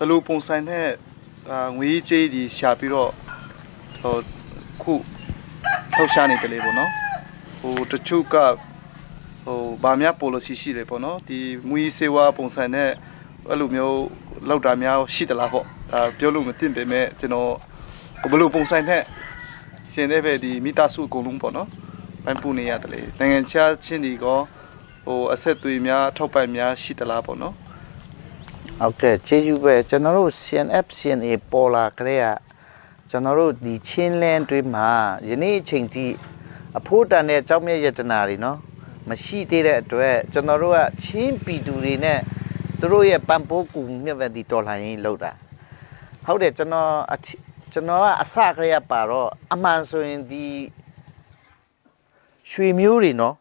ဘလူပုံဆိုင်နဲ့ငွေကြေးကြီးရှာပြီးတော့ခုထောက်ရှာနေတယ်လေပေါ့နော်တချို့ကဗာများ policy ရှိတယ်ပေါ့နော်ဒီမူကြီးစေဝါပုံဆိုင်နဲ့အဲ့လိုမျိုးလောက်တာများရှိသလားပေါ့ပြောလို့မသိပေမဲ့ကျွန်တော်ဘလူပုံဆိုင်နဲ့ရှင်တဲ့ပဲဒီမိသားစုအကုန်လုံးပေါ့နော်ပန်းပူနေရတယ်လေနိုင်ငံခြားချင်းဒီကအဆက်အသွေးများထောက်ပံ့များရှိသလားပေါ့နော်ဟုတ်ကဲ့ကျေးဇူးပဲကျွန်တော်တို့ CNF CNA ပေါ်လာကြတဲ့ကျွန်တော်တို့ဒီ Chinland တွေမှာယနေ့အချိန်ထိအဖို့တန်တဲ့ကြောက်မြတ်ယတနာတွေနော်မရှိသေးတဲ့အတွက်ကျွန်တော်တို့ကချင်းပြည်သူတွေနဲ့သူတို့ရဲ့ပံ့ပိုးကူမြတ်ပဲဒီတော်လှန်ရေးလုပ်တာဟုတ်တယ်ကျွန်တော်ကအစကရပါတော့အမှန်ဆိုရင်ဒီရွှေမျိုးတွေနော်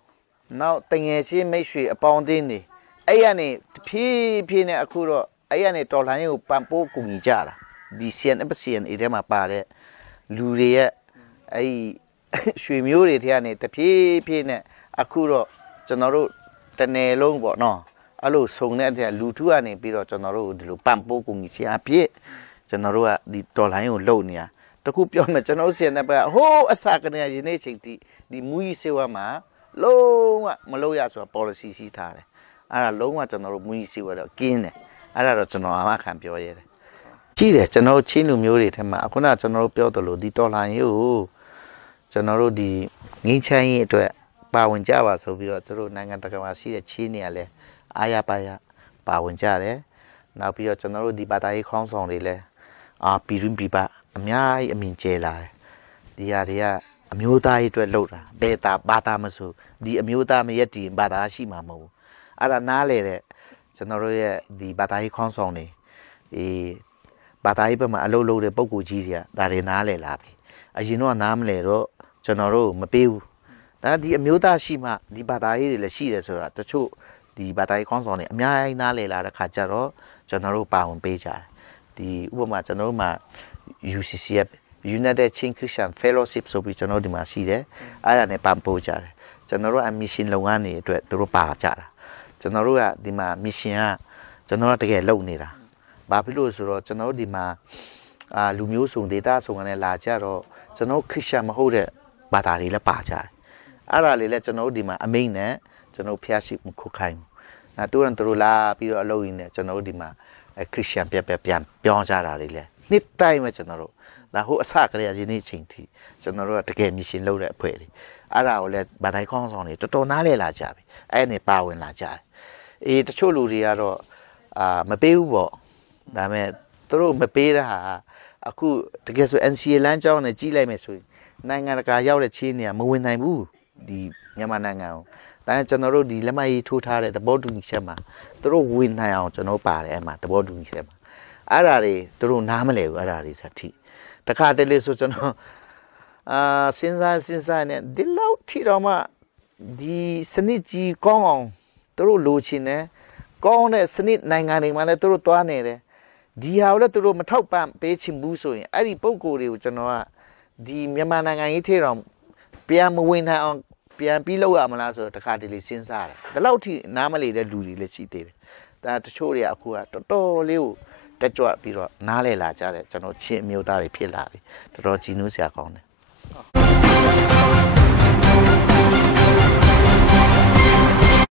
နောက်တငယ်ချင်းမိတ်ဆွေအပေါင်းအသင်းတွေအဲ့ရနေဖြည်းဖြည်းနဲ့အခုတော့အဲ့ရနေတော်လှန်ရေးကိုပံ့ပိုးကူညီကြတာဒီ CNPCN အဲ့ထဲမှာပါတဲ့လူတွေရဲ့အဲ့ရွှေမျိုးတွေထဲကနေတဖြည်းဖြည်းနဲ့အခုတော့ကျွန်တော်တို့တနယ်လုံးပေါ့နော်အဲ့လိုစုံတဲ့လူထုကနေပြီးတော့ကျွန်တော်တို့ဒီလိုပံ့ပိုးကူညီခြင်းအဖြစ်ကျွန်တော်တို့ကဒီတော်လိုင်းကိုလုပ်နေတာတခုပြောမယ်ကျွန်တော်တို့ CNF ကဟိုးအစကနေယနေ့ချိန်ထိဒီမူကြီးစေဝါမှာလုံးဝမလုပ်ရဆိုတာ policy ရှိထားတယ်အဲ့ဒါလုံးဝကျွန်တော်တို့မူကြီးစေဝါတော့ကင်းတယ်အဲ့ဒါတော့ကျွန်တော်အမှခံပြောရတယ်ကြီးတယ်ကျွန်တော်တို့ချင်းလူမျိုးတွေထဲမှာအခုနကကျွန်တော်တို့ပြောသလိုဒီတော်လိုင်းကိုကျွန်တော်တို့ဒီငင်းချမ်းရေးအတွက်ပါဝင်ကြပါဆိုပြီးတော့သူတို့နိုင်ငံတကာမှာရှိတဲ့ချင်းတွေကလည်းအားရပါဝင်ကြတယ်နောက်ပြီးတော့ကျွန်တော်တို့ဒီဘာသာရေးခေါင်းဆောင်တွေလည်းပြည်တွင်းပြည်ပအများကြီးအမြင်ကျဲလာတယ်ဒီဟာတွေကအမျိုးသားရေးအတွက်လှုပ်တာဘယ်တာဘာသာမဆိုဒီအမျိုးသားမရက်တည်ဘာသာရှိမှာမဟုတ်ဘူးအဲ့ဒါနားလေတဲ့ကျွန်တော်တို့ရဲ့ဒီဘာသာရေးခေါင်းဆောင်တွေဘာသာရေးဘက်မှာအလုပ်လုပ်တဲ့ပုံကိုကြီးတွေကဒါတွေနားလေလာပြီအရင်တော့နားမလဲတော့ကျွန်တော်တို့မပေးဘူးဒါဒီအမျိုးသားရှိမှဒီဘာသာရေးတွေလည်းရှိတယ်ဆိုတာတချို့ဒီဘာသာရေးခေါင်းဆောင်တွေအများကြီးနားလေလာတဲ့ခါကျတော့ကျွန်တော်တို့ပါဝင်ပေးကြတယ်ဒီဥပမာကျွန်တော်တို့မှာ UCCF United Chin Christian Fellowship ဆိုပြီးကျွန်တော်ဒီမှာရှိတယ်အဲ့ဒါနဲ့ပံ့ပိုးကြတယ်ကျွန်တော်တို့အမစ်ရှင်လုပ်ငန်းတွေအတွက်သူတို့ပါကြတာကျွန်တော်တို့ကဒီမှာမစ်ရှင်ကကျွန်တော်တို့တကယ်လုပ်နေတာဘာဖြစ်လို့ဆိုတော့ကျွန်တော်တို့ဒီမှာလူမျိုးစုံဒေတာစုံကနေလာကြတော့ကျွန်တော်ခရစ်ယာန်မဟုတ်တဲ့ဘာသာတွေလည်းပါကြတယ်အဲ့ဒါလေးလည်းကျွန်တော်တို့ဒီမှာအမိန့်နဲ့ကျွန်တော်ဖျားရှိမှုခုခိုင်းတူရန်တူလာပြီးတော့အလုပ်ရင်းနဲ့ကျွန်တော်တို့ဒီမှာခရစ်ယာန်ပြန်ပြောင်းကြတာတွေလည်းနှစ်တိုင်းပဲကျွန်တော်တို့ဒါဟိုအစကလေးရင်းနေချိန်ထိကျွန်တော်တို့ကတကယ်မြရှင်လုပ်တဲ့အဖွဲ့တွေအဲ့ဒါကိုလည်းဗတိုင်းခေါင်းဆောင်တွေတော်တော်နားလဲလာကြပြီအဲ့နဲ့ပါဝင်လာကြတယ်တချို့လူတွေကတော့မပေးဘူးပေါ့ဒါပေမဲ့သူတို့မပေးတာဟာအခုတကယ်ဆို NCA လမ်းကြောင်းနဲ့ကြီးလိုက်မယ်ဆိုရင်နိုင်ငံတကာရောက်တဲ့ချင်းတွေကမဝင်နိုင်ဘူးဒီမြန်မာနိုင်ငံကိုဒါကြောင့်ကျွန်တော်တို့ဒီလက်မကြီးထိုးထားတဲ့သဘောတူညီချက်မှာသူတို့ဝင်နိုင်အောင်ကျွန်တော်ပါတယ်အဲ့မှာသဘောတူညီချက်မှာအဲ့ဒါတွေသူတို့နားမလဲဘူးအဲ့ဒါတွေတစ်ထိတခါတလေဆိုကျွန်တော်စဉ်းစားနေဒီလောက်ထိတော့မှဒီစနစ်ကြီးကောင်းအောင်သူတို့လိုချင်တယ်ကောင်းတဲ့စနစ်နိုင်ငံတွေမှာလည်းသူတို့တွားနေတယ်ဒီဟာကိုလည်းသူတို့မထောက်ပံ့ပေးချင်ဘူးဆိုရင်အဲ့ဒီပုံကိုယ်တွေကိုကျွန်တော်ကဒီမြန်မာနိုင်ငံကြီးထဲတော့ပြန်မဝင်နိုင်အောင်ပြန်ပြီးလောက်ရမလားဆိုတော့တခါတလေစဉ်းစားတယ်ဒီလောက်ထိနားမလေတဲ့လူတွေလည်းရှိသေးတယ်ဒါတချို့တွေကအခုကတော်တော်လေးကိုတက်ကြွပြီးတော့နားလဲလာကြတယ်ကျွန်တော်ချင်းအမျိုးသားတွေဖြစ်လာပြီတော်တော်ကြည်နူးစရာကောင်းတယ်